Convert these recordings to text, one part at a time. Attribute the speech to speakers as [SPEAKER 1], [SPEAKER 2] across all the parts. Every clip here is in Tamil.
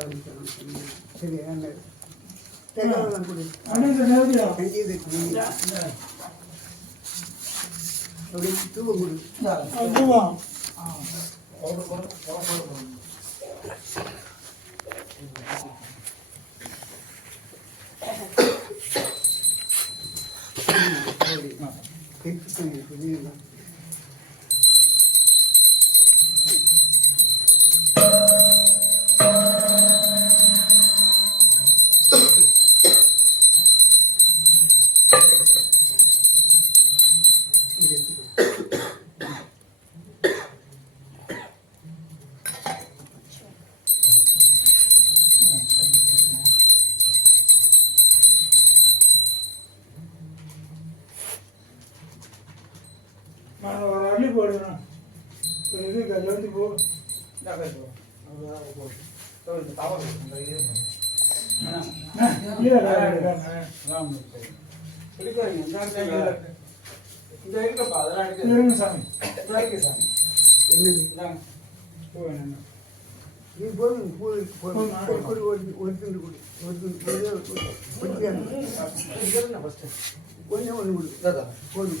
[SPEAKER 1] ஆரம்பிக்கணும் சரி அந்த தெரியலாம் கொடு
[SPEAKER 2] அண்ணன் நேரடியா
[SPEAKER 1] இது அப்படி தூவ கொடு கொடு ஒரு துண்டு ஒரே ஒரு கொடு. கொஞ்சம் ஒன்று கொடு போதும்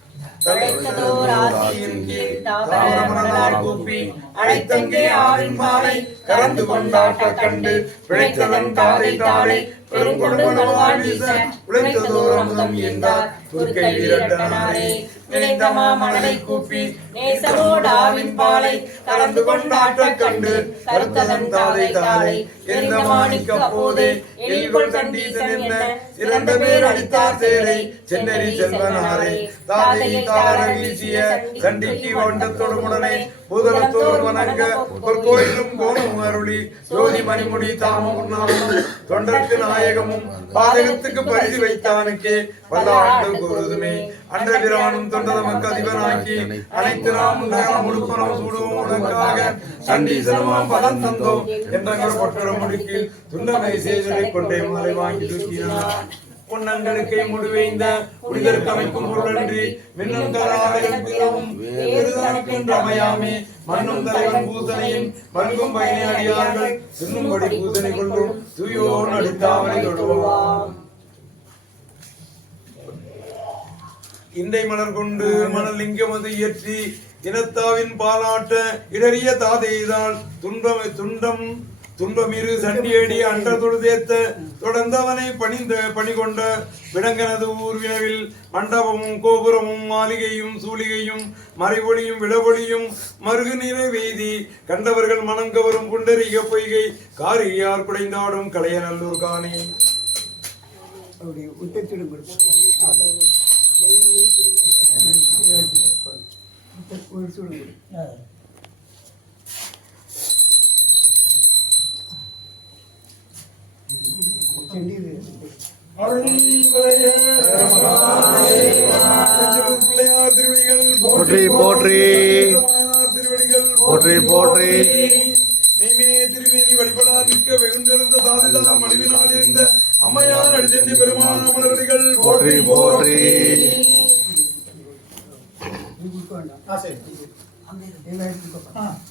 [SPEAKER 3] தழைத்ததோர் ஆசியின் கீழ் கூப்பி அழைத்தங்கே ஆவின் பாலை கறந்து கொண்டாட்ட கண்டு பிழைத்ததன் தாளை பெருங்கொண்டு வீச உழைத்ததோர் அமுதம் என்றார். துர்க்கை வீரட்டனாரே நினைந்தமா மணலை கூப்பி நேசமோடாவின் பாலை கலந்து கொண்டாட்ட கண்டு கருத்ததன் தாதை தாளை எந்த மாணிக்க போதே எல்கொள் கண்டீசன் என்ன? இரண்டு பேர் அடித்தார் சேரை சென்னரி செல்வனாரே தாதை தார வீசிய சண்டிக்கு வண்ட தொடுமுடனே பூதலத்தோர் வணங்க ஒரு கோயிலும் கோணம் அருளி. ஜோதி மணிமுடி தாமும் தொண்டருக்கு நாயகமும் பாதகத்துக்கு பரிதி வைத்தானுக்கே பல்லாண்டு கூறுதுமே அன்ற பிரானும் தொண்டத மக்கள் அதிபராக்கி அனைத்து நாம் முழுப்பனம் சூடுவோம் உனக்காக சண்டீசனமாம் பதம் தந்தோம் என்ற பொட்டர முடுக்கில் துண்டமை செய்தலை கொண்டே மலை வாங்கி தூக்கினார். பொன்னங்களுக்கு முடிவைந்த புனிதருக்கு அமைக்கும் பொருளன்றி மின்னும் கலாலயம் வேறுதற்கின்ற அமையாமே. மண்ணும் தலைவன் பூசனையும் மல்கும் பயனை அடியார்கள் சின்னும்படி பூசனை கொள்ளும் துயோன் அடுத்தாவலை தொடுவாம் இண்டை மலர் கொண்டு மணல் லிங்கமது இயற்றி இனத்தாவின் பாலாட்ட இடறிய தாதைதால் துன்பம் துண்டம் துன்பமிரு சண்டியடி அன்ற தொழுதேத்த தொடர்ந்தவனை பணிந்த பணி கொண்ட விடங்கனது ஊர்வினவில் மண்டபமும் கோபுரமும் மாளிகையும் சூலிகையும் மறைவொளியும் விடவொளியும் மருகு நிறை வீதி கண்டவர்கள் மனம் கவரும் புண்டரிக பொய்கை காரியார் குடைந்தாடும் கலையநல்லூர் காணே.
[SPEAKER 1] அப்படி உத்தத்திடம் ஒரு சூடு
[SPEAKER 4] போற்றி, போற்றி. போற்றி, போற்றி.
[SPEAKER 3] மெய்மே திருமேனி வழிபடா நிற்க வெகுண்டிருந்த தாதிதா மடிவினால் இருந்த அம்மையார் அடிச்சென்றி பெருமான மலரடிகள்
[SPEAKER 4] போற்றி போற்றி
[SPEAKER 2] 汗。